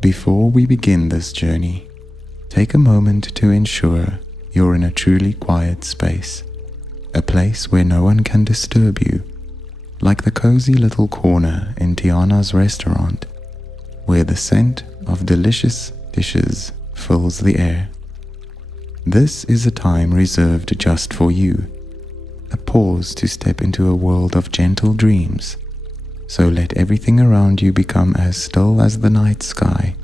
Before we begin this journey, take a moment to ensure you're in a truly quiet space, a place where no one can disturb you, like the cozy little corner in Tiana's restaurant, where the scent of delicious dishes fills the air. This is a time reserved just for you, a pause to step into a world of gentle dreams. So let everything around you become as still as the night sky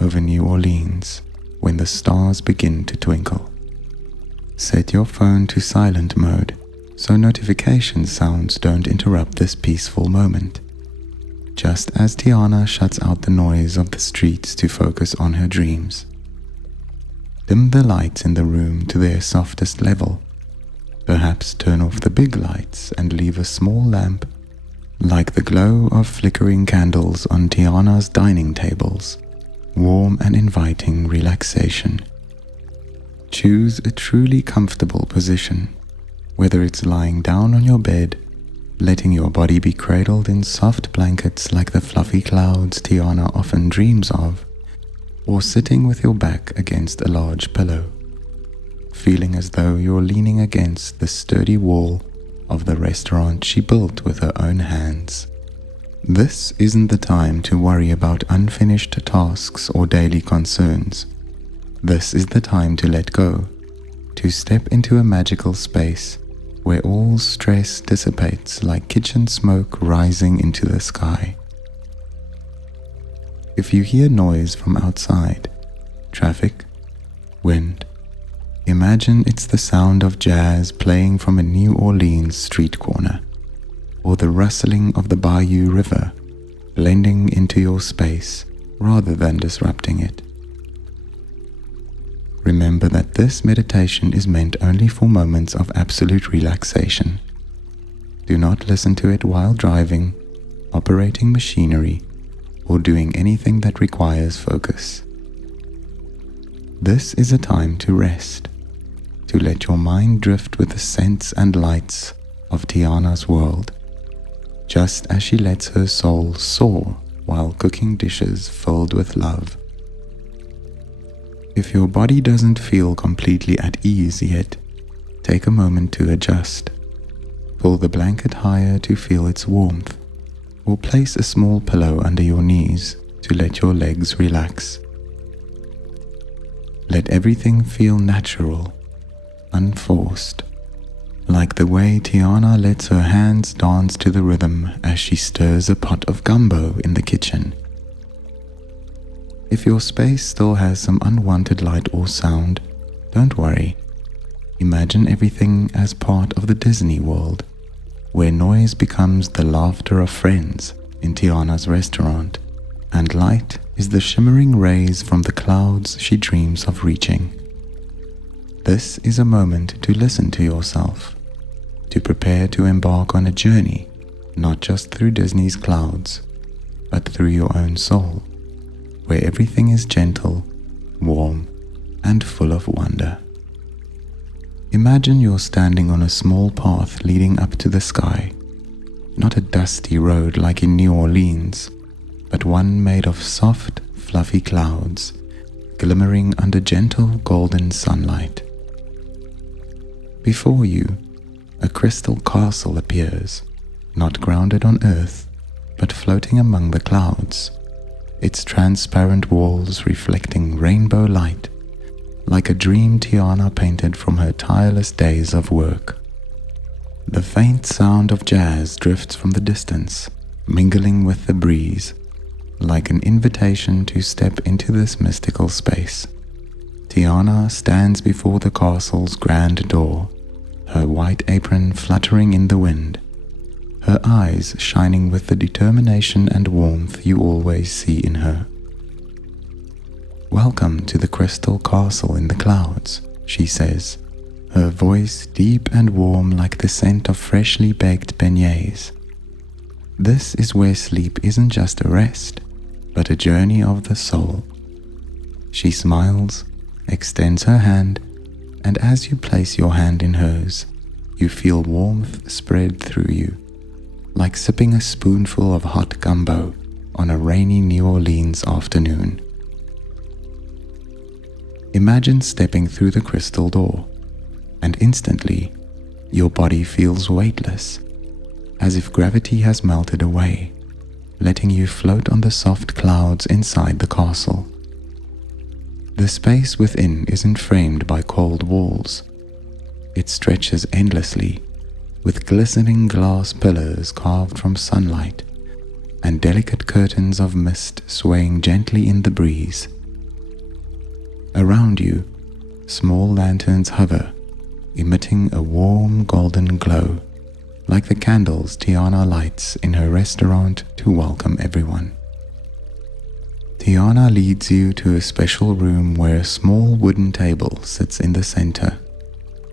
over New Orleans when the stars begin to twinkle. Set your phone to silent mode so notification sounds don't interrupt this peaceful moment. Just as Tiana shuts out the noise of the streets to focus on her dreams. Dim the lights in the room to their softest level. Perhaps turn off the big lights and leave a small lamp, like the glow of flickering candles on Tiana's dining tables, warm and inviting relaxation. Choose a truly comfortable position, whether it's lying down on your bed, letting your body be cradled in soft blankets like the fluffy clouds Tiana often dreams of, or sitting with your back against a large pillow, feeling as though you're leaning against the sturdy wall of the restaurant she built with her own hands. This isn't the time to worry about unfinished tasks or daily concerns. This is the time to let go, to step into a magical space where all stress dissipates like kitchen smoke rising into the sky. If you hear noise from outside, traffic, wind, imagine it's the sound of jazz playing from a New Orleans street corner, or the rustling of the Bayou River blending into your space rather than disrupting it. Remember that this meditation is meant only for moments of absolute relaxation. Do not listen to it while driving, operating machinery, or doing anything that requires focus. This is a time to rest, to let your mind drift with the scents and lights of Tiana's world, just as she lets her soul soar while cooking dishes filled with love. If your body doesn't feel completely at ease yet, take a moment to adjust. Pull the blanket higher to feel its warmth, or place a small pillow under your knees to let your legs relax. Let everything feel natural, unforced, like the way Tiana lets her hands dance to the rhythm as she stirs a pot of gumbo in the kitchen. If your space still has some unwanted light or sound, don't worry. Imagine everything as part of the Disney world, where noise becomes the laughter of friends in Tiana's restaurant, and light is the shimmering rays from the clouds she dreams of reaching. This is a moment to listen to yourself, to prepare to embark on a journey, not just through Disney's clouds, but through your own soul, where everything is gentle, warm, and full of wonder. Imagine you're standing on a small path leading up to the sky, not a dusty road like in New Orleans, but one made of soft, fluffy clouds, glimmering under gentle golden sunlight. Before you, a crystal castle appears, not grounded on earth, but floating among the clouds, its transparent walls reflecting rainbow light, like a dream Tiana painted from her tireless days of work. The faint sound of jazz drifts from the distance, mingling with the breeze, like an invitation to step into this mystical space. Tiana stands before the castle's grand door, her white apron fluttering in the wind, her eyes shining with the determination and warmth you always see in her. "Welcome to the crystal castle in the clouds," she says, her voice deep and warm like the scent of freshly baked beignets. "This is where sleep isn't just a rest, but a journey of the soul." She smiles, extends her hand, and as you place your hand in hers, you feel warmth spread through you, like sipping a spoonful of hot gumbo on a rainy New Orleans afternoon. Imagine stepping through the crystal door, and instantly your body feels weightless, as if gravity has melted away, letting you float on the soft clouds inside the castle. The space within isn't framed by cold walls. It stretches endlessly, with glistening glass pillars carved from sunlight and delicate curtains of mist swaying gently in the breeze. Around you, small lanterns hover, emitting a warm golden glow, like the candles Tiana lights in her restaurant to welcome everyone. Tiana leads you to a special room where a small wooden table sits in the center,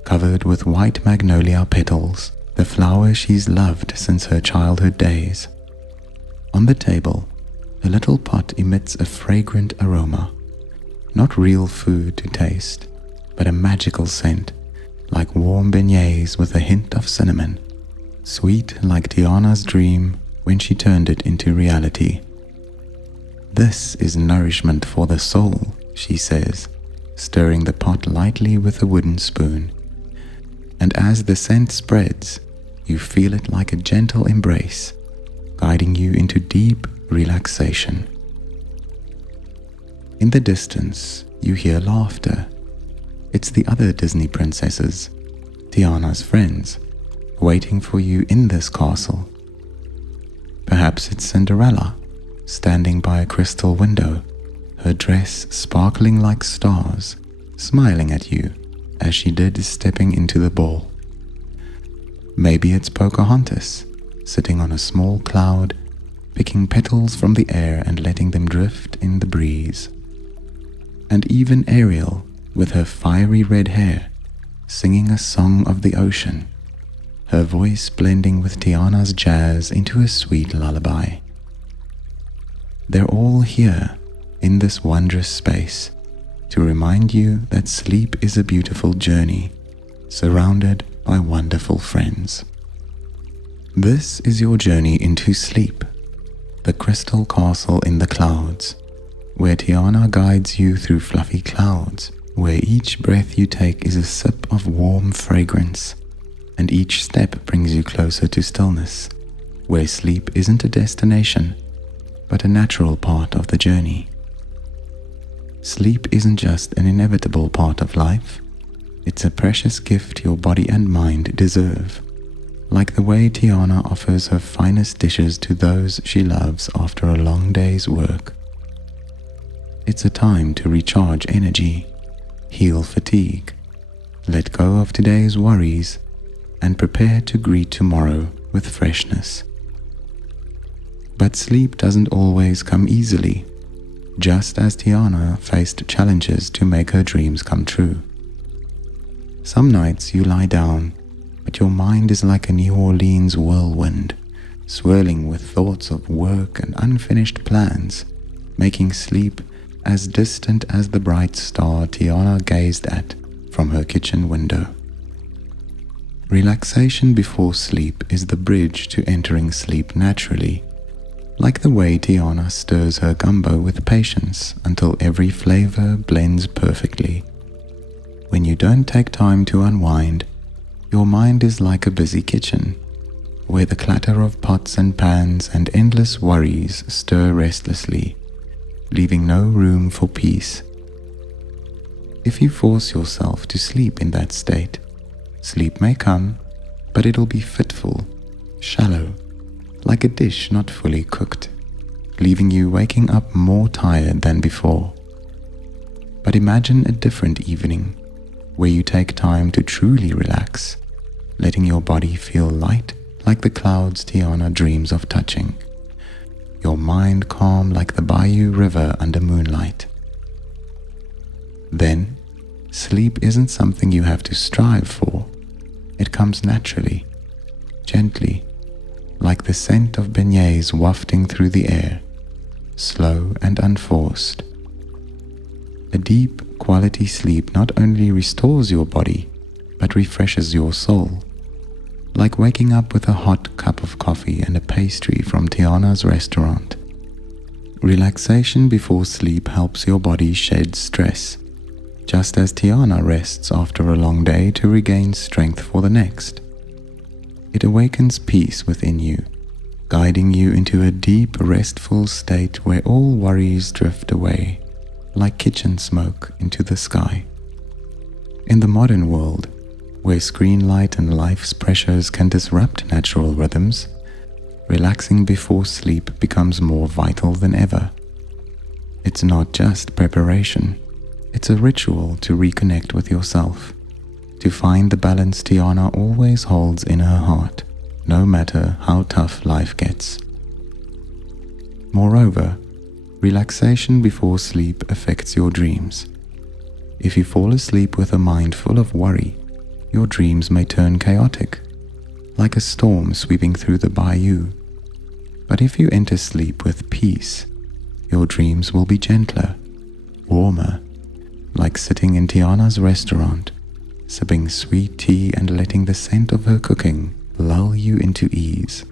covered with white magnolia petals, the flower she's loved since her childhood days. On the table, a little pot emits a fragrant aroma, not real food to taste, but a magical scent, like warm beignets with a hint of cinnamon, sweet like Tiana's dream when she turned it into reality. "This is nourishment for the soul," she says, stirring the pot lightly with a wooden spoon. And as the scent spreads, you feel it like a gentle embrace, guiding you into deep relaxation. In the distance, you hear laughter. It's the other Disney princesses, Tiana's friends, waiting for you in this castle. Perhaps it's Cinderella, standing by a crystal window, her dress sparkling like stars, smiling at you as she did stepping into the ball. Maybe it's Pocahontas, sitting on a small cloud, picking petals from the air and letting them drift in the breeze. And even Ariel, with her fiery red hair, singing a song of the ocean, her voice blending with Tiana's jazz into a sweet lullaby. They're all here in this wondrous space to remind you that sleep is a beautiful journey, surrounded by wonderful friends. This is your journey into sleep, the crystal castle in the clouds, where Tiana guides you through fluffy clouds, where each breath you take is a sip of warm fragrance, and each step brings you closer to stillness, where sleep isn't a destination, but a natural part of the journey. Sleep isn't just an inevitable part of life, it's a precious gift your body and mind deserve, like the way Tiana offers her finest dishes to those she loves after a long day's work. It's a time to recharge energy, heal fatigue, let go of today's worries, and prepare to greet tomorrow with freshness. But sleep doesn't always come easily, just as Tiana faced challenges to make her dreams come true. Some nights you lie down, but your mind is like a New Orleans whirlwind, swirling with thoughts of work and unfinished plans, making sleep as distant as the bright star Tiana gazed at from her kitchen window. Relaxation before sleep is the bridge to entering sleep naturally, like the way Tiana stirs her gumbo with patience until every flavor blends perfectly. When you don't take time to unwind, your mind is like a busy kitchen, where the clatter of pots and pans and endless worries stir restlessly, leaving no room for peace. If you force yourself to sleep in that state, sleep may come, but it'll be fitful, shallow, like a dish not fully cooked, leaving you waking up more tired than before. But imagine a different evening, where you take time to truly relax, letting your body feel light like the clouds Tiana dreams of touching, your mind calm like the bayou river under moonlight. Then, sleep isn't something you have to strive for. It comes naturally, gently, like the scent of beignets wafting through the air, slow and unforced. A deep, quality sleep not only restores your body, but refreshes your soul, like waking up with a hot cup of coffee and a pastry from Tiana's restaurant. Relaxation before sleep helps your body shed stress, just as Tiana rests after a long day to regain strength for the next. It awakens peace within you, guiding you into a deep, restful state where all worries drift away, like kitchen smoke into the sky. In the modern world, where screen light and life's pressures can disrupt natural rhythms, relaxing before sleep becomes more vital than ever. It's not just preparation, it's a ritual to reconnect with yourself, to find the balance Tiana always holds in her heart, no matter how tough life gets. Moreover, relaxation before sleep affects your dreams. If you fall asleep with a mind full of worry, your dreams may turn chaotic, like a storm sweeping through the bayou. But if you enter sleep with peace, your dreams will be gentler, warmer, like sitting in Tiana's restaurant, sipping sweet tea and letting the scent of her cooking lull you into ease.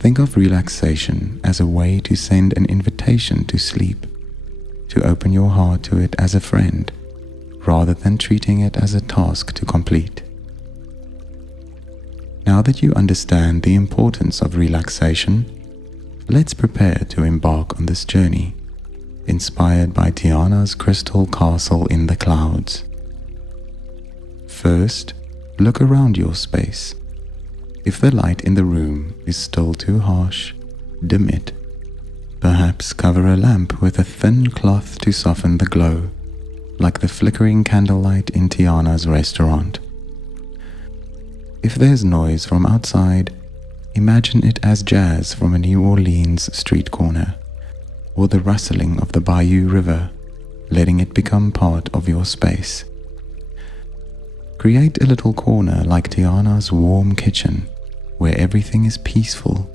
Think of relaxation as a way to send an invitation to sleep, to open your heart to it as a friend, rather than treating it as a task to complete. Now that you understand the importance of relaxation, let's prepare to embark on this journey, inspired by Tiana's crystal castle in the clouds. First, look around your space. If the light in the room is still too harsh, dim it. Perhaps cover a lamp with a thin cloth to soften the glow, like the flickering candlelight in Tiana's restaurant. If there's noise from outside, imagine it as jazz from a New Orleans street corner, or the rustling of the Bayou River, letting it become part of your space. Create a little corner like Tiana's warm kitchen, where everything is peaceful,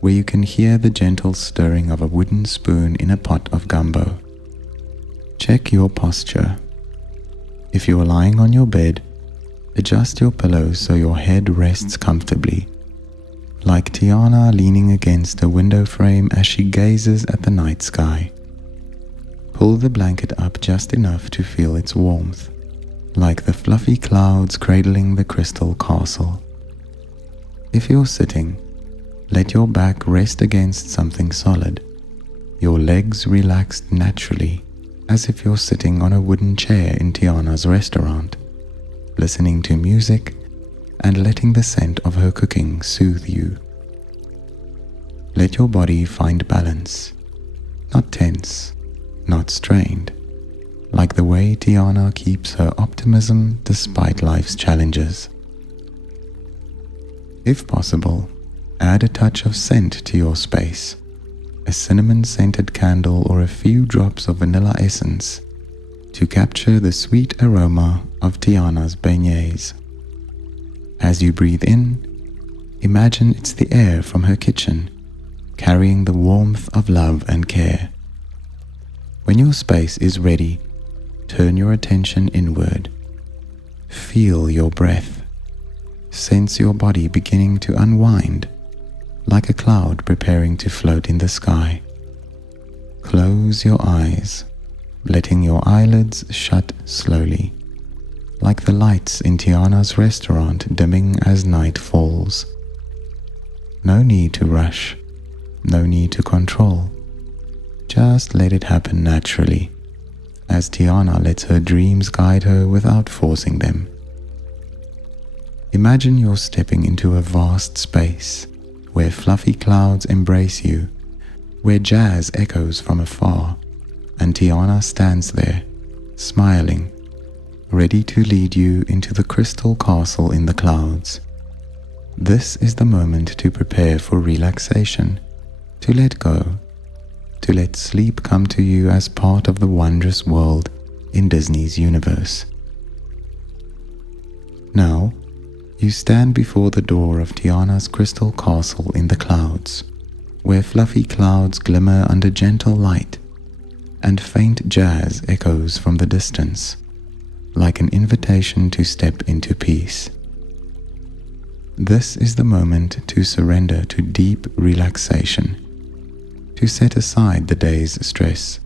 where you can hear the gentle stirring of a wooden spoon in a pot of gumbo. Check your posture. If you are lying on your bed, adjust your pillows so your head rests comfortably, like Tiana leaning against a window frame as she gazes at the night sky. Pull the blanket up just enough to feel its warmth, like the fluffy clouds cradling the crystal castle. If you're sitting, let your back rest against something solid, your legs relaxed naturally, as if you're sitting on a wooden chair in Tiana's restaurant, listening to music and letting the scent of her cooking soothe you. Let your body find balance, not tense, not strained, like the way Tiana keeps her optimism despite life's challenges. If possible, add a touch of scent to your space, a cinnamon-scented candle or a few drops of vanilla essence to capture the sweet aroma of Tiana's beignets. As you breathe in, imagine it's the air from her kitchen, carrying the warmth of love and care. When your space is ready, turn your attention inward. Feel your breath. Sense your body beginning to unwind, like a cloud preparing to float in the sky. Close your eyes, letting your eyelids shut slowly, like the lights in Tiana's restaurant dimming as night falls. No need to rush, no need to control. Just let it happen naturally, as Tiana lets her dreams guide her without forcing them. Imagine you're stepping into a vast space, where fluffy clouds embrace you, where jazz echoes from afar, and Tiana stands there, smiling, ready to lead you into the crystal castle in the clouds. This is the moment to prepare for relaxation, to let go, to let sleep come to you as part of the wondrous world in Disney's universe. Now, you stand before the door of Tiana's crystal castle in the clouds, where fluffy clouds glimmer under gentle light, and faint jazz echoes from the distance, like an invitation to step into peace. This is the moment to surrender to deep relaxation, to set aside the day's stress,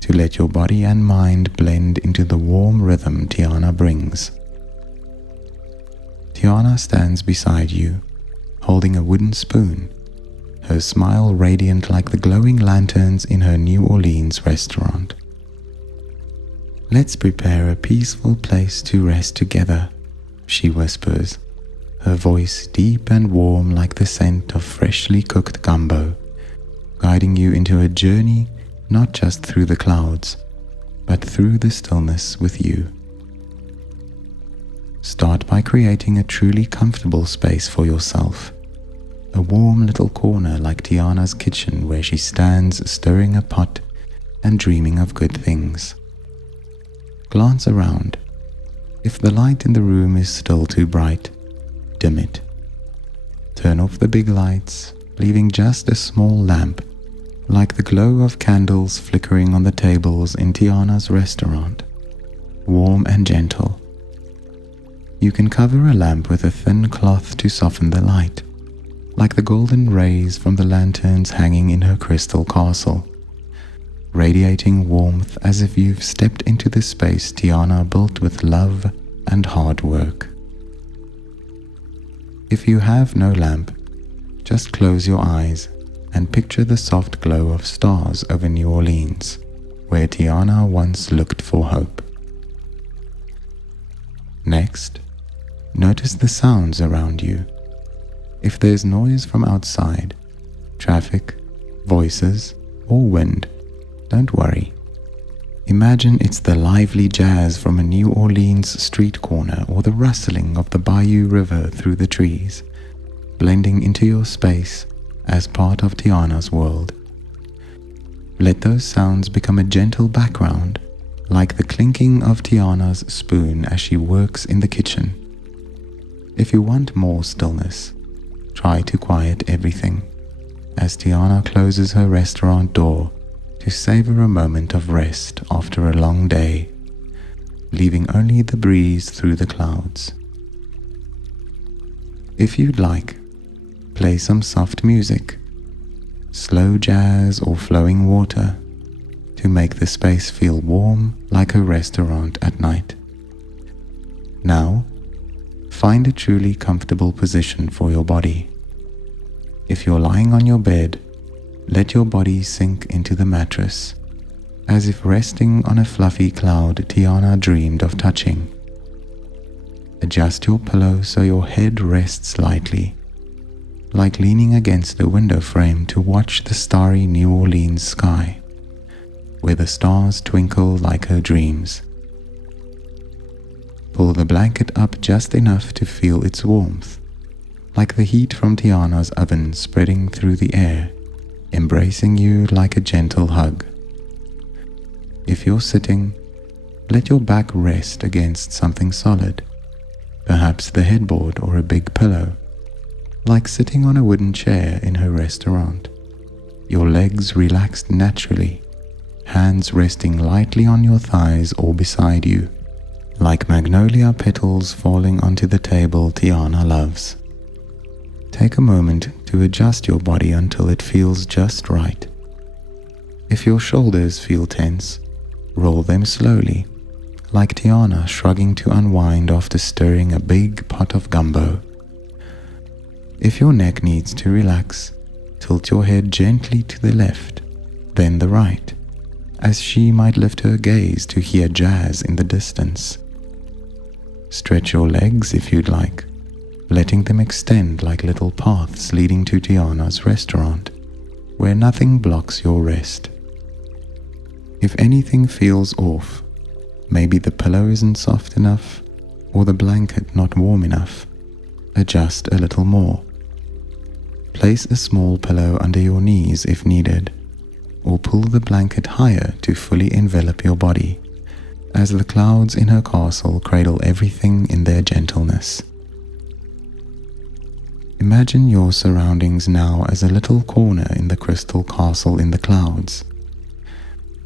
to let your body and mind blend into the warm rhythm Tiana brings. Tiana stands beside you, holding a wooden spoon, her smile radiant like the glowing lanterns in her New Orleans restaurant. "Let's prepare a peaceful place to rest together," she whispers, her voice deep and warm like the scent of freshly cooked gumbo, guiding you into a journey not just through the clouds, but through the stillness with you. Start by creating a truly comfortable space for yourself, a warm little corner like Tiana's kitchen where she stands stirring a pot and dreaming of good things. Glance around. If the light in the room is still too bright, dim it. Turn off the big lights, leaving just a small lamp, like the glow of candles flickering on the tables in Tiana's restaurant, warm and gentle. You can cover a lamp with a thin cloth to soften the light, like the golden rays from the lanterns hanging in her crystal castle, radiating warmth as if you've stepped into the space Tiana built with love and hard work. If you have no lamp, just close your eyes and picture the soft glow of stars over New Orleans, where Tiana once looked for hope. Next, notice the sounds around you. If there's noise from outside, traffic, voices, or wind, don't worry. Imagine it's the lively jazz from a New Orleans street corner or the rustling of the Bayou River through the trees, blending into your space as part of Tiana's world. Let those sounds become a gentle background, like the clinking of Tiana's spoon as she works in the kitchen. If you want more stillness, try to quiet everything as Tiana closes her restaurant door to savor a moment of rest after a long day, leaving only the breeze through the clouds. If you'd like, play some soft music, slow jazz or flowing water, to make the space feel warm like a restaurant at night. Now, find a truly comfortable position for your body. If you're lying on your bed, let your body sink into the mattress, as if resting on a fluffy cloud Tiana dreamed of touching. Adjust your pillow so your head rests lightly, like leaning against a window frame to watch the starry New Orleans sky, where the stars twinkle like her dreams. Pull the blanket up just enough to feel its warmth, like the heat from Tiana's oven spreading through the air, embracing you like a gentle hug. If you're sitting, let your back rest against something solid, perhaps the headboard or a big pillow, like sitting on a wooden chair in her restaurant. Your legs relaxed naturally, hands resting lightly on your thighs or beside you, like magnolia petals falling onto the table Tiana loves. Take a moment to adjust your body until it feels just right. If your shoulders feel tense, roll them slowly, like Tiana shrugging to unwind after stirring a big pot of gumbo. If your neck needs to relax, tilt your head gently to the left, then the right, as she might lift her gaze to hear jazz in the distance. Stretch your legs if you'd like, letting them extend like little paths leading to Tiana's restaurant, where nothing blocks your rest. If anything feels off, maybe the pillow isn't soft enough or the blanket not warm enough, adjust a little more. Place a small pillow under your knees if needed, or pull the blanket higher to fully envelop your body, as the clouds in her castle cradle everything in their gentleness. Imagine your surroundings now as a little corner in the crystal castle in the clouds.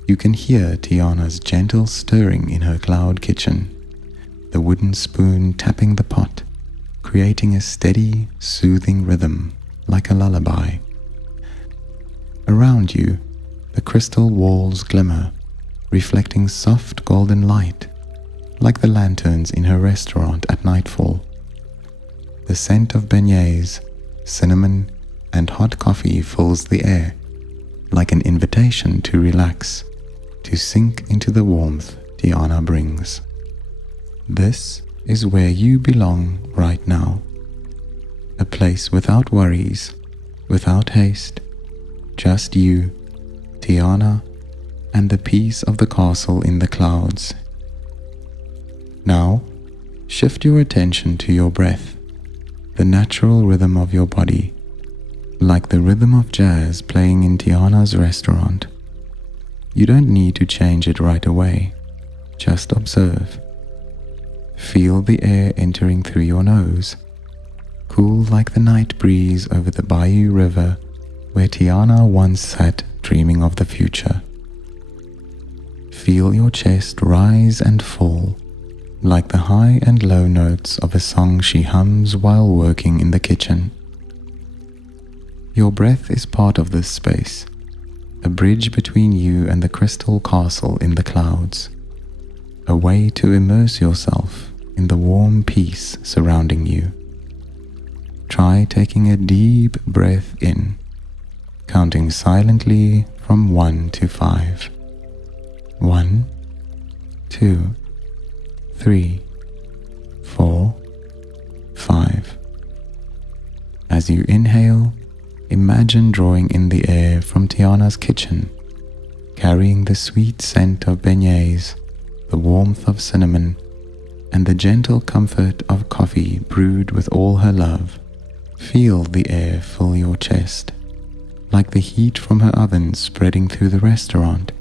You can hear Tiana's gentle stirring in her cloud kitchen, the wooden spoon tapping the pot, creating a steady, soothing rhythm like a lullaby. Around you, the crystal walls glimmer, reflecting soft golden light, like the lanterns in her restaurant at nightfall. The scent of beignets, cinnamon, and hot coffee fills the air, like an invitation to relax, to sink into the warmth Tiana brings. This is where you belong right now. A place without worries, without haste, just you, Tiana, and the peace of the castle in the clouds. Now, shift your attention to your breath, the natural rhythm of your body, like the rhythm of jazz playing in Tiana's restaurant. You don't need to change it right away, just observe. Feel the air entering through your nose, cool like the night breeze over the Bayou River where Tiana once sat dreaming of the future. Feel your chest rise and fall, like the high and low notes of a song she hums while working in the kitchen. Your breath is part of this space, a bridge between you and the crystal castle in the clouds, a way to immerse yourself in the warm peace surrounding you. Try taking a deep breath in, counting silently from 1 to 5. 1, 2, 3, 4, 5. As you inhale, imagine drawing in the air from Tiana's kitchen, carrying the sweet scent of beignets, the warmth of cinnamon, and the gentle comfort of coffee brewed with all her love. Feel the air fill your chest, like the heat from her oven spreading through the restaurant,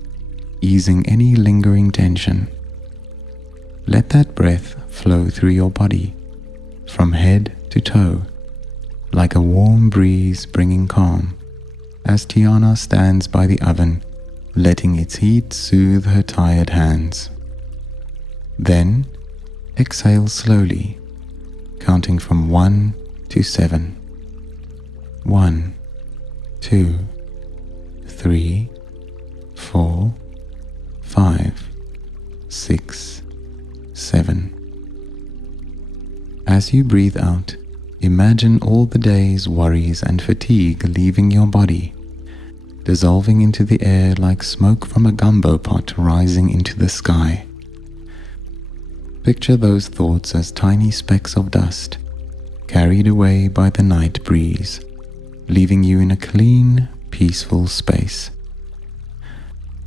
easing any lingering tension. Let that breath flow through your body, from head to toe, like a warm breeze bringing calm, as Tiana stands by the oven, letting its heat soothe her tired hands. Then, exhale slowly, counting from 1 to 7. 1, 2, 3, 4, 5, 6, 7. As you breathe out, imagine all the day's worries and fatigue leaving your body, dissolving into the air like smoke from a gumbo pot rising into the sky. Picture those thoughts as tiny specks of dust, carried away by the night breeze, leaving you in a clean, peaceful space.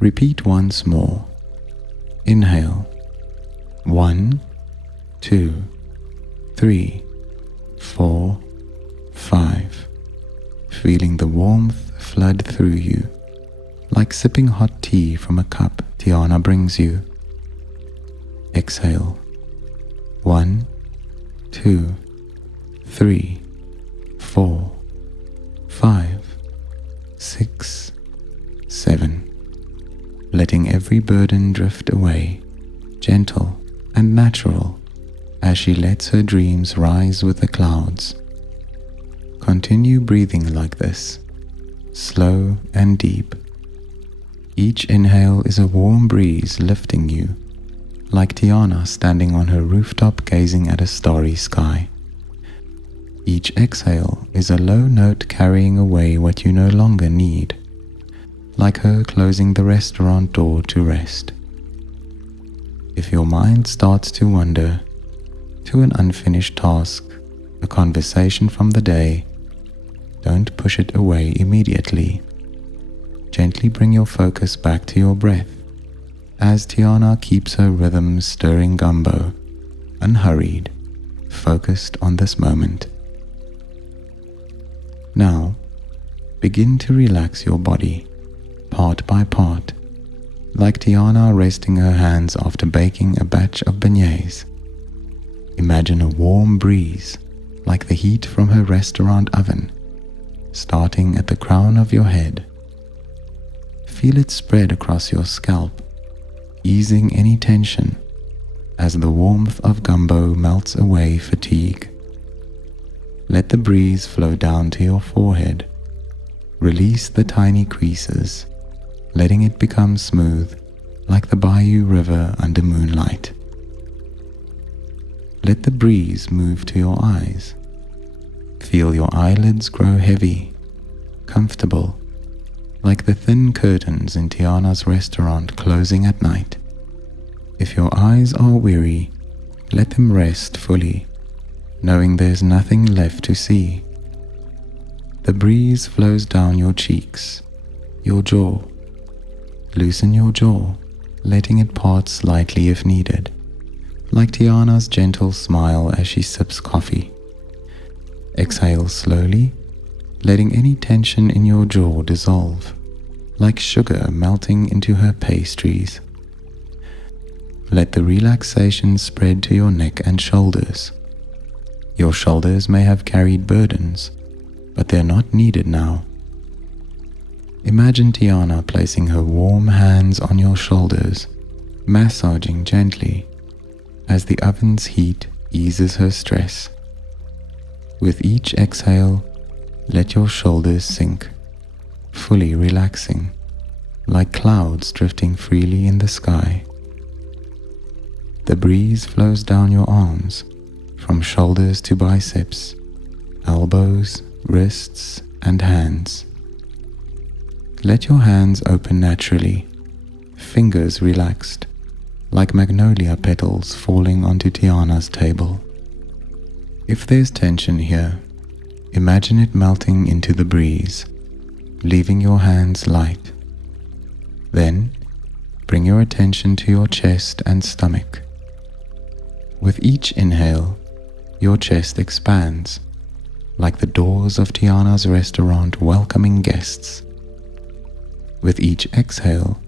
Repeat once more. Inhale. 1, 2, 3, 4, 5. Feeling the warmth flood through you, like sipping hot tea from a cup Tiana brings you. Exhale. 1, 2, 3, 4, 5, 6, 7. Letting every burden drift away, gentle and natural, as she lets her dreams rise with the clouds. Continue breathing like this, slow and deep. Each inhale is a warm breeze lifting you, like Tiana standing on her rooftop gazing at a starry sky. Each exhale is a low note carrying away what you no longer need, like her closing the restaurant door to rest. If your mind starts to wander to an unfinished task, a conversation from the day, don't push it away immediately. Gently bring your focus back to your breath, as Tiana keeps her rhythm stirring gumbo, unhurried, focused on this moment. Now, begin to relax your body, part by part, like Tiana resting her hands after baking a batch of beignets. Imagine a warm breeze, like the heat from her restaurant oven, starting at the crown of your head. Feel it spread across your scalp, easing any tension as the warmth of gumbo melts away fatigue. Let the breeze flow down to your forehead. Release the tiny creases, letting it become smooth, like the bayou river under moonlight. Let the breeze move to your eyes. Feel your eyelids grow heavy, comfortable, like the thin curtains in Tiana's restaurant closing at night. If your eyes are weary, let them rest fully, knowing there's nothing left to see. The breeze flows down your cheeks, your jaw. Loosen your jaw, letting it part slightly if needed, like Tiana's gentle smile as she sips coffee. Exhale slowly, letting any tension in your jaw dissolve, like sugar melting into her pastries. Let the relaxation spread to your neck and shoulders. Your shoulders may have carried burdens, but they're not needed now. Imagine Tiana placing her warm hands on your shoulders, massaging gently as the oven's heat eases her stress. With each exhale, let your shoulders sink, fully relaxing, like clouds drifting freely in the sky. The breeze flows down your arms, from shoulders to biceps, elbows, wrists, and hands. Let your hands open naturally, fingers relaxed, like magnolia petals falling onto Tiana's table. If there's tension here, imagine it melting into the breeze, leaving your hands light. Then, bring your attention to your chest and stomach. With each inhale, your chest expands, like the doors of Tiana's restaurant welcoming guests. With each exhale,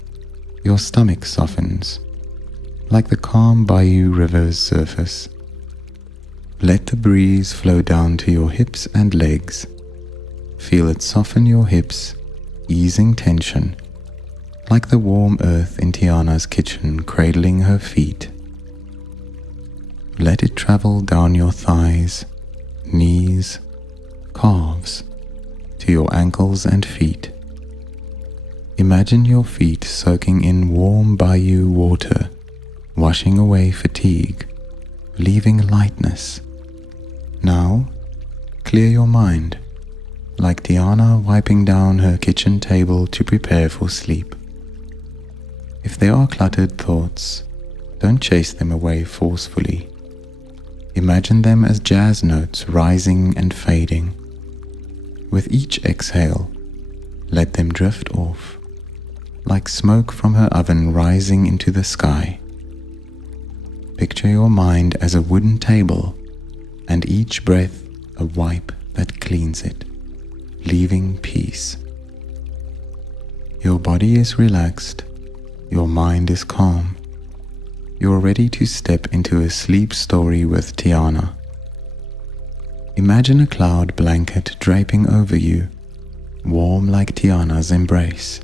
your stomach softens, like the calm bayou river's surface. Let the breeze flow down to your hips and legs. Feel it soften your hips, easing tension, like the warm earth in Tiana's kitchen cradling her feet. Let it travel down your thighs, knees, calves, to your ankles and feet. Imagine your feet soaking in warm bayou water, washing away fatigue, leaving lightness. Now, clear your mind, like Tiana wiping down her kitchen table to prepare for sleep. If there are cluttered thoughts, don't chase them away forcefully. Imagine them as jazz notes rising and fading. With each exhale, let them drift off, like smoke from her oven rising into the sky. Picture your mind as a wooden table, and each breath a wipe that cleans it, leaving peace. Your body is relaxed, your mind is calm. You're ready to step into a sleep story with Tiana. Imagine a cloud blanket draping over you, warm like Tiana's embrace.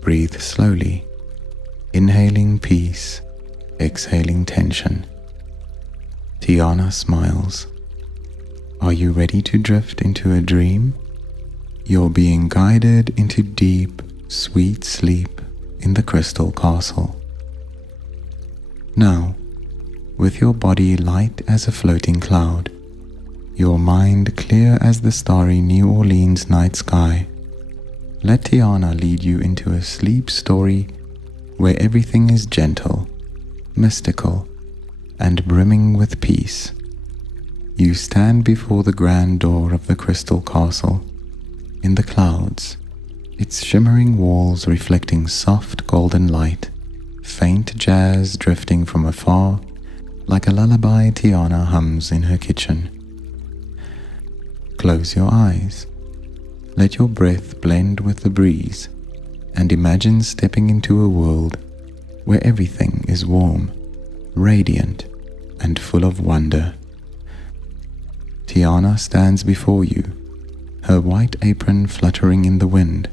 Breathe slowly, inhaling peace, exhaling tension. Tiana smiles. Are you ready to drift into a dream? You're being guided into deep, sweet sleep in the crystal castle. Now, with your body light as a floating cloud, your mind clear as the starry New Orleans night sky, let Tiana lead you into a sleep story where everything is gentle, mystical, and brimming with peace. You stand before the grand door of the crystal castle, in the clouds, its shimmering walls reflecting soft golden light, faint jazz drifting from afar, like a lullaby Tiana hums in her kitchen. Close your eyes. Let your breath blend with the breeze, and imagine stepping into a world where everything is warm, radiant, and full of wonder. Tiana stands before you, her white apron fluttering in the wind,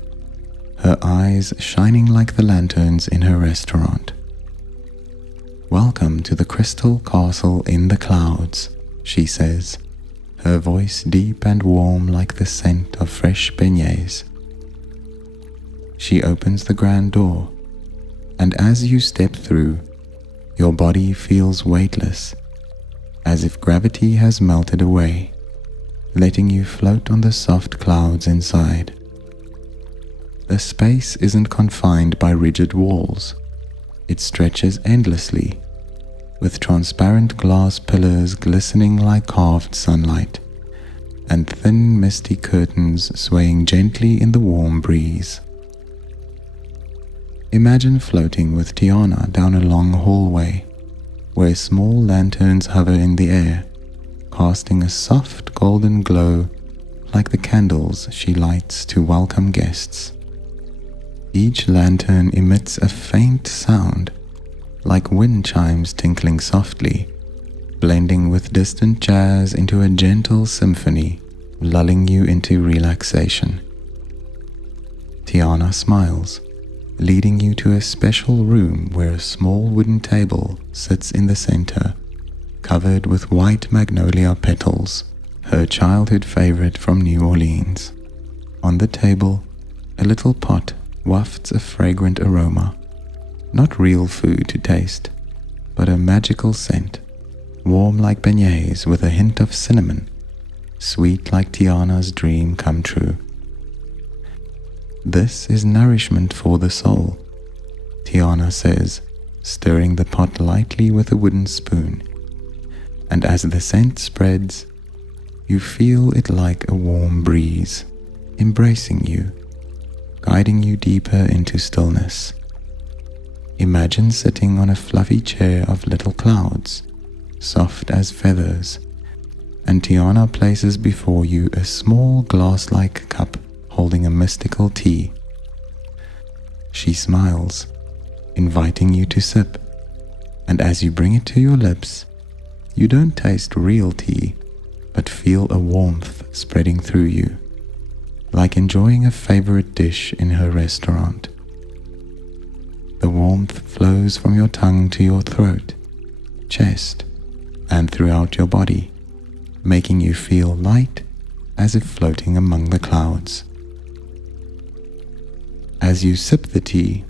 her eyes shining like the lanterns in her restaurant. Welcome to the crystal castle in the clouds, she says, her voice deep and warm like the scent of fresh beignets. She opens the grand door, And as you step through, your body feels weightless, as if gravity has melted away, letting you float on the soft clouds inside. The space isn't confined by rigid walls. It stretches endlessly, with transparent glass pillars glistening like carved sunlight, and thin misty curtains swaying gently in the warm breeze. Imagine floating with Tiana down a long hallway, where small lanterns hover in the air, casting a soft golden glow like the candles she lights to welcome guests. Each lantern emits a faint sound, like wind chimes tinkling softly, blending with distant jazz into a gentle symphony, lulling you into relaxation. Tiana smiles, leading you to a special room where a small wooden table sits in the center, covered with white magnolia petals, her childhood favorite from New Orleans. On the table, a little pot wafts a fragrant aroma, not real food to taste, but a magical scent, warm like beignets with a hint of cinnamon, sweet like Tiana's dream come true. This is nourishment for the soul, Tiana says, stirring the pot lightly with a wooden spoon, and as the scent spreads, you feel it like a warm breeze, embracing you, guiding you deeper into stillness. Imagine sitting on a fluffy chair of little clouds, soft as feathers, and Tiana places before you a small glass-like cup holding a mystical tea. She smiles, inviting you to sip, and as you bring it to your lips, you don't taste real tea, but feel a warmth spreading through you, like enjoying a favorite dish in her restaurant. The warmth flows from your tongue to your throat, chest, and throughout your body, making you feel light as if floating among the clouds. As you sip the tea,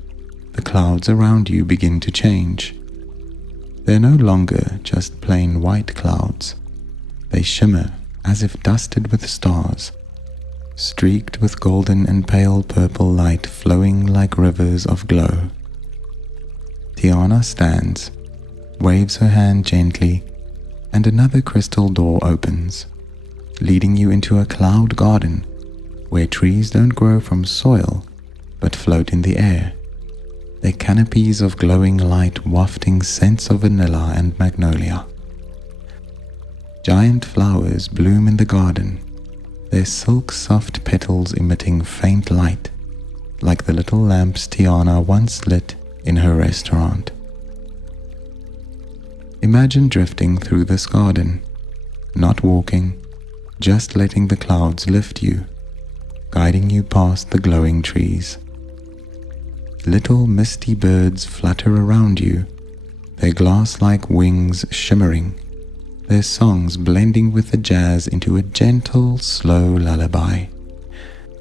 the clouds around you begin to change. They're no longer just plain white clouds. They shimmer as if dusted with stars, streaked with golden and pale purple light flowing like rivers of glow. Tiana stands, waves her hand gently, and another crystal door opens, leading you into a cloud garden where trees don't grow from soil but float in the air, their canopies of glowing light wafting scents of vanilla and magnolia. Giant flowers bloom in the garden, their silk-soft petals emitting faint light, like the little lamps Tiana once lit in her restaurant. Imagine drifting through this garden, not walking, just letting the clouds lift you, guiding you past the glowing trees. Little misty birds flutter around you, their glass-like wings shimmering, their songs blending with the jazz into a gentle, slow lullaby,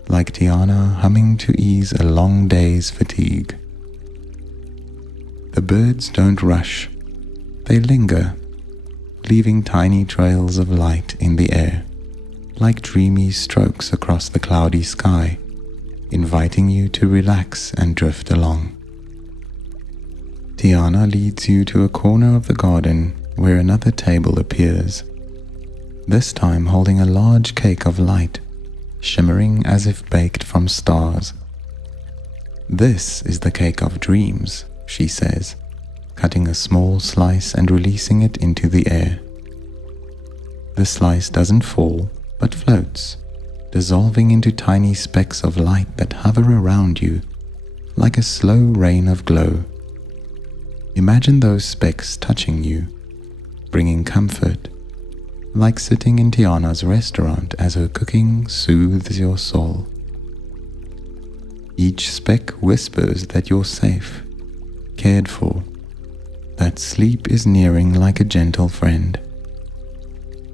like Tiana humming to ease a long day's fatigue. The birds don't rush, they linger, leaving tiny trails of light in the air, like dreamy strokes across the cloudy sky, inviting you to relax and drift along. Tiana leads you to a corner of the garden where another table appears, this time holding a large cake of light, shimmering as if baked from stars. "This is the cake of dreams," she says, cutting a small slice and releasing it into the air. The slice doesn't fall, but floats, dissolving into tiny specks of light that hover around you like a slow rain of glow. Imagine those specks touching you, bringing comfort, like sitting in Tiana's restaurant as her cooking soothes your soul. Each speck whispers that you're safe, cared for, that sleep is nearing like a gentle friend.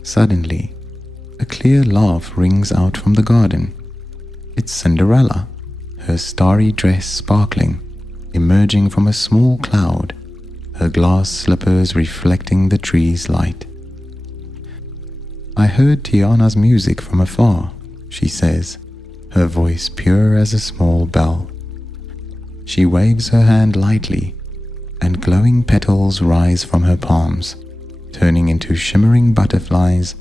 Suddenly, a clear laugh rings out from the garden. It's Cinderella, her starry dress sparkling, emerging from a small cloud, her glass slippers reflecting the tree's light. "I heard Tiana's music from afar," she says, her voice pure as a small bell. She waves her hand lightly, and glowing petals rise from her palms, turning into shimmering butterflies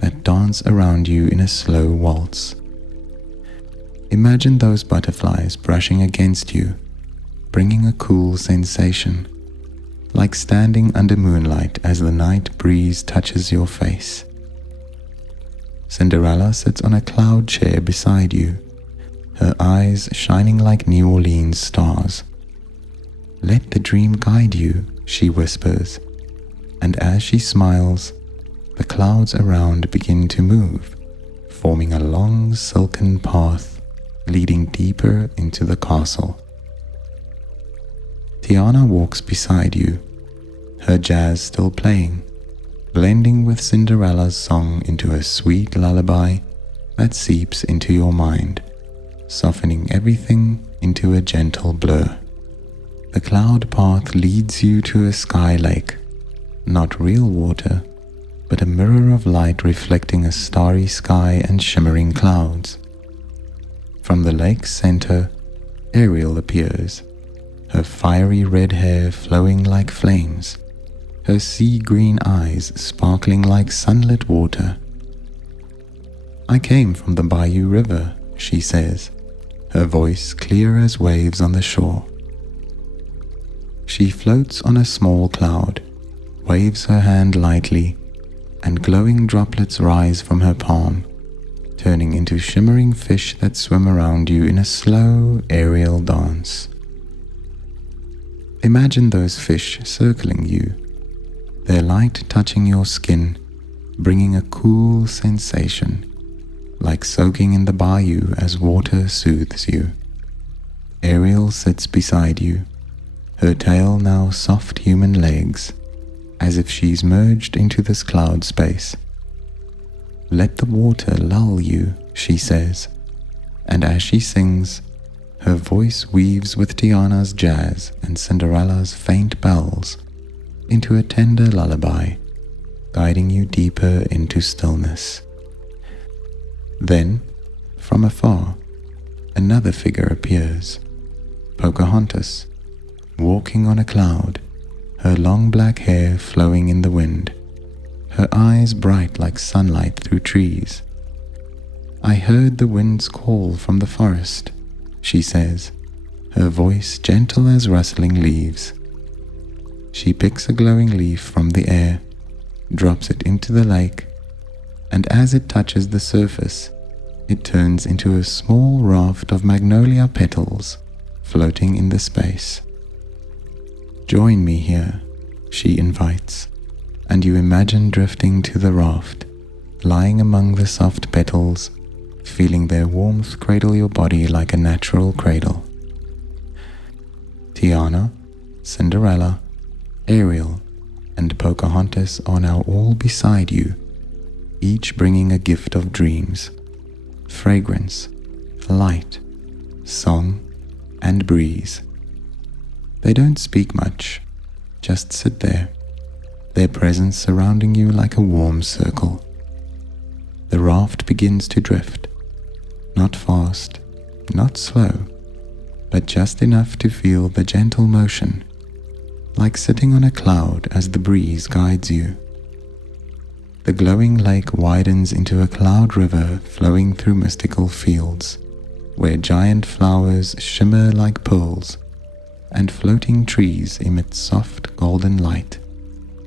that dance around you in a slow waltz. Imagine those butterflies brushing against you, bringing a cool sensation, like standing under moonlight as the night breeze touches your face. Cinderella sits on a cloud chair beside you, her eyes shining like New Orleans stars. "Let the dream guide you," she whispers, and as she smiles, the clouds around begin to move, forming a long silken path leading deeper into the castle. Tiana walks beside you, her jazz still playing, blending with Cinderella's song into a sweet lullaby that seeps into your mind, softening everything into a gentle blur. The cloud path leads you to a sky lake, not real water, but a mirror of light reflecting a starry sky and shimmering clouds. From the lake's center, Ariel appears, her fiery red hair flowing like flames, her sea-green eyes sparkling like sunlit water. "I came from the Bayou River," she says, her voice clear as waves on the shore. She floats on a small cloud, waves her hand lightly, and glowing droplets rise from her palm, turning into shimmering fish that swim around you in a slow aerial dance. Imagine those fish circling you, their light touching your skin, bringing a cool sensation, like soaking in the bayou as water soothes you. Ariel sits beside you, her tail now soft human legs, as if she's merged into this cloud space. "Let the water lull you," she says, and as she sings, her voice weaves with Tiana's jazz and Cinderella's faint bells into a tender lullaby, guiding you deeper into stillness. Then, from afar, another figure appears, Pocahontas, walking on a cloud, her long black hair flowing in the wind, her eyes bright like sunlight through trees. "I heard the winds call from the forest," she says, her voice gentle as rustling leaves. She picks a glowing leaf from the air, drops it into the lake, and as it touches the surface, it turns into a small raft of magnolia petals floating in the space. "Join me here," she invites, and you imagine drifting to the raft, lying among the soft petals, feeling their warmth cradle your body like a natural cradle. Tiana, Cinderella, Ariel, and Pocahontas are now all beside you, each bringing a gift of dreams, fragrance, light, song, and breeze. They don't speak much, just sit there, their presence surrounding you like a warm circle. The raft begins to drift, not fast, not slow, but just enough to feel the gentle motion, like sitting on a cloud as the breeze guides you. The glowing lake widens into a cloud river flowing through mystical fields, where giant flowers shimmer like pearls, and floating trees emit soft golden light,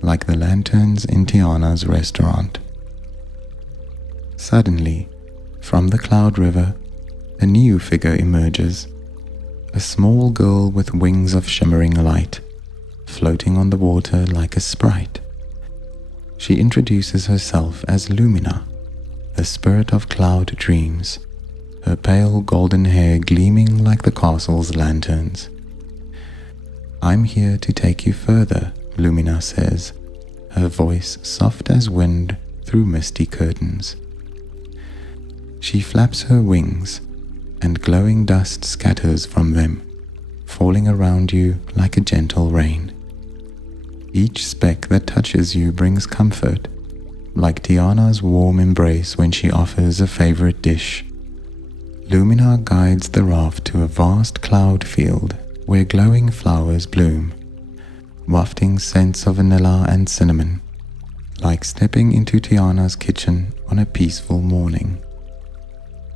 like the lanterns in Tiana's restaurant. Suddenly, from the cloud river, a new figure emerges, a small girl with wings of shimmering light, floating on the water like a sprite. She introduces herself as Lumina, the spirit of cloud dreams, her pale golden hair gleaming like the castle's lanterns. "I'm here to take you further," Lumina says, her voice soft as wind through misty curtains. She flaps her wings, and glowing dust scatters from them, falling around you like a gentle rain. Each speck that touches you brings comfort, like Tiana's warm embrace when she offers a favorite dish. Lumina guides the raft to a vast cloud field where glowing flowers bloom, wafting scents of vanilla and cinnamon, like stepping into Tiana's kitchen on a peaceful morning.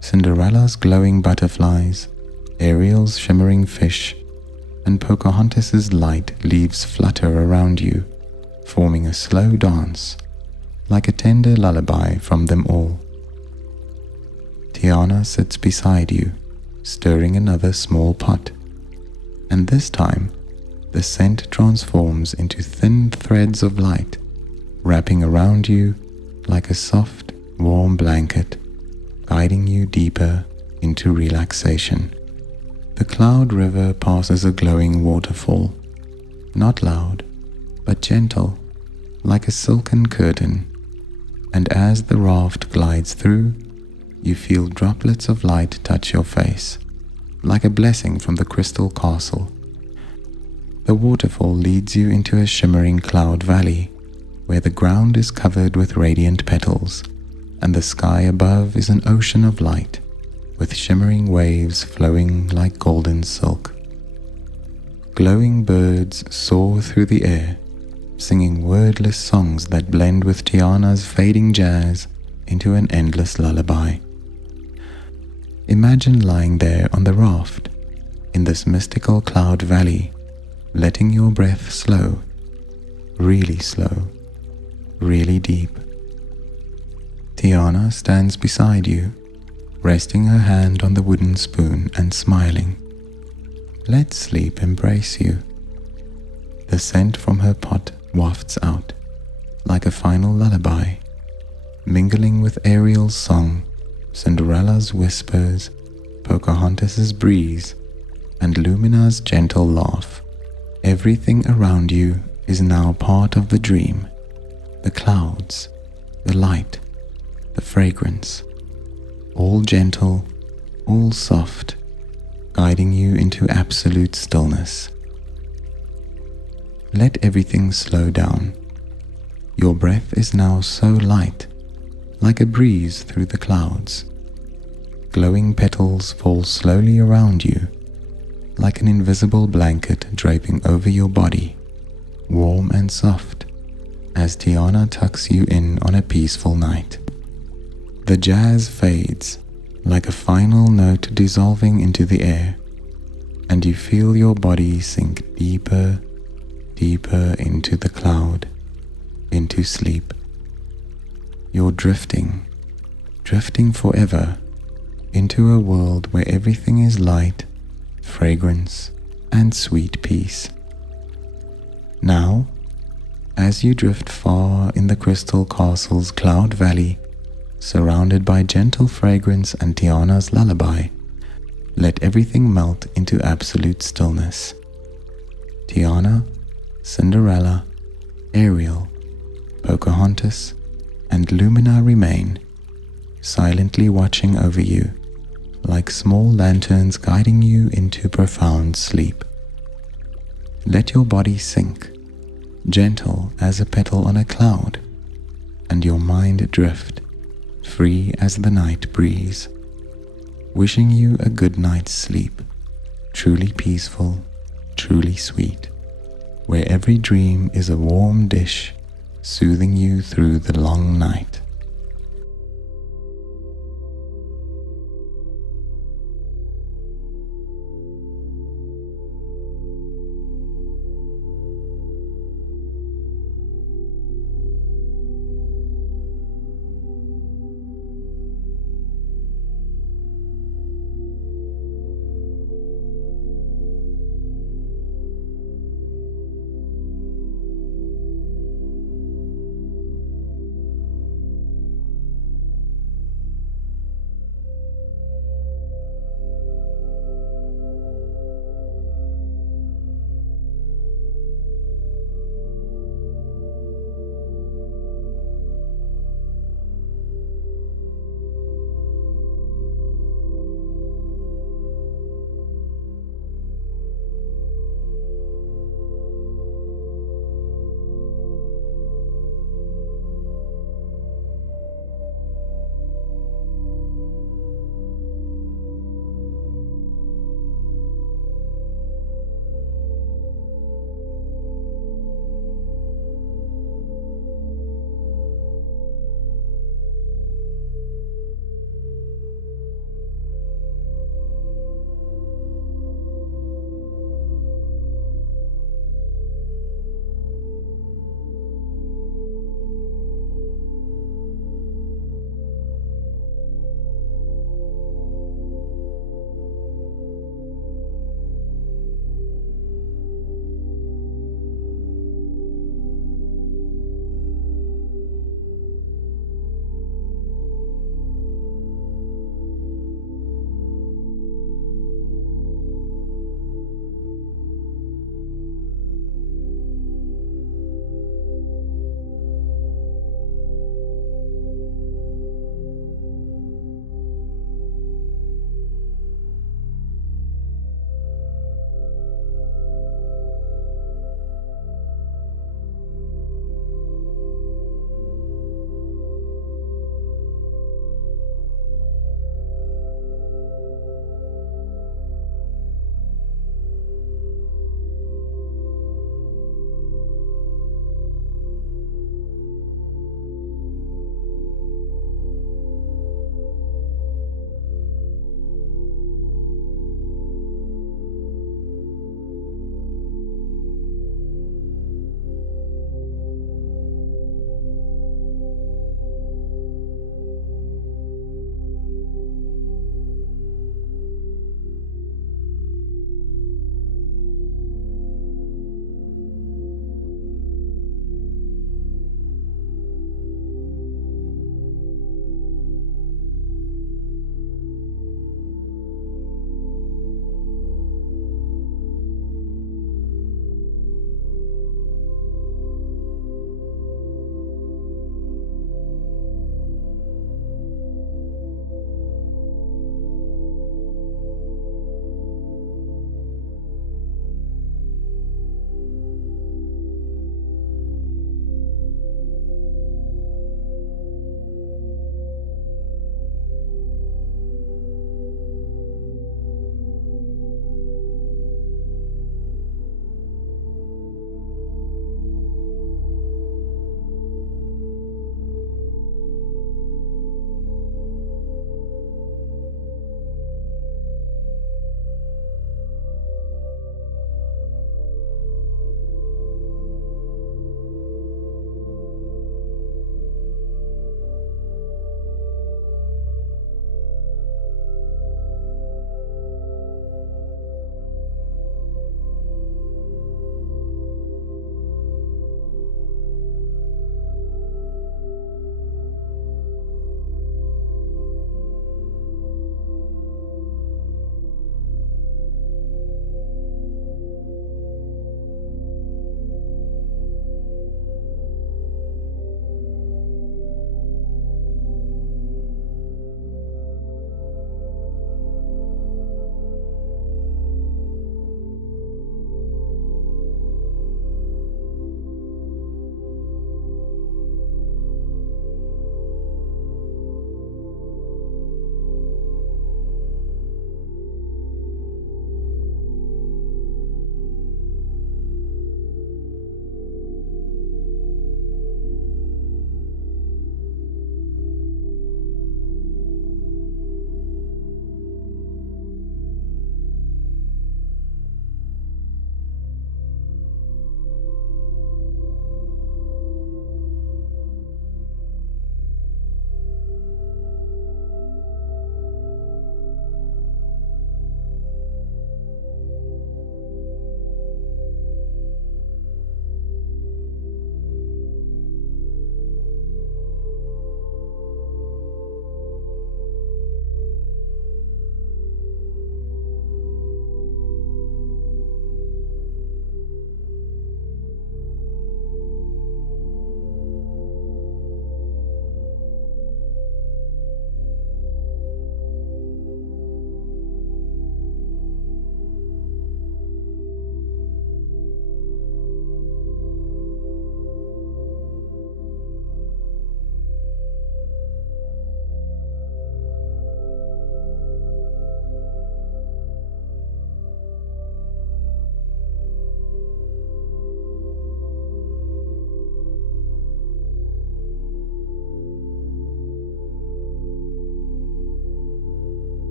Cinderella's glowing butterflies, Ariel's shimmering fish, and Pocahontas's light leaves flutter around you, forming a slow dance, like a tender lullaby from them all. Tiana sits beside you, stirring another small pot, and this time the scent transforms into thin threads of light, wrapping around you like a soft, warm blanket, guiding you deeper into relaxation. The cloud river passes a glowing waterfall, not loud, but gentle, like a silken curtain, and as the raft glides through, you feel droplets of light touch your face, like a blessing from the crystal castle. The waterfall leads you into a shimmering cloud valley, where the ground is covered with radiant petals, and the sky above is an ocean of light, with shimmering waves flowing like golden silk. Glowing birds soar through the air, singing wordless songs that blend with Tiana's fading jazz into an endless lullaby. Imagine lying there on the raft, in this mystical cloud valley, letting your breath slow, really deep. Tiana stands beside you, resting her hand on the wooden spoon and smiling. Let sleep embrace you. The scent from her pot wafts out, like a final lullaby, mingling with Ariel's song, Cinderella's whispers, Pocahontas's breeze, and Lumina's gentle laugh. Everything around you is now part of the dream. The clouds, the light, the fragrance, all gentle, all soft, guiding you into absolute stillness. Let everything slow down. Your breath is now so light, like a breeze through the clouds. Glowing petals fall slowly around you, like an invisible blanket draping over your body, warm and soft, as Tiana tucks you in on a peaceful night. The jazz fades, like a final note dissolving into the air, and you feel your body sink deeper into the cloud, into sleep. You're drifting forever into a world where everything is light, fragrance, and sweet peace. Now, as you drift far in the crystal castle's cloud valley, surrounded by gentle fragrance and Tiana's lullaby, let everything melt into absolute stillness. Tiana, Cinderella, Ariel, Pocahontas, and Lumina remain, silently watching over you, like small lanterns guiding you into profound sleep. Let your body sink, gentle as a petal on a cloud, and your mind drift, free as the night breeze, wishing you a good night's sleep, truly peaceful, truly sweet, where every dream is a warm dish soothing you through the long night.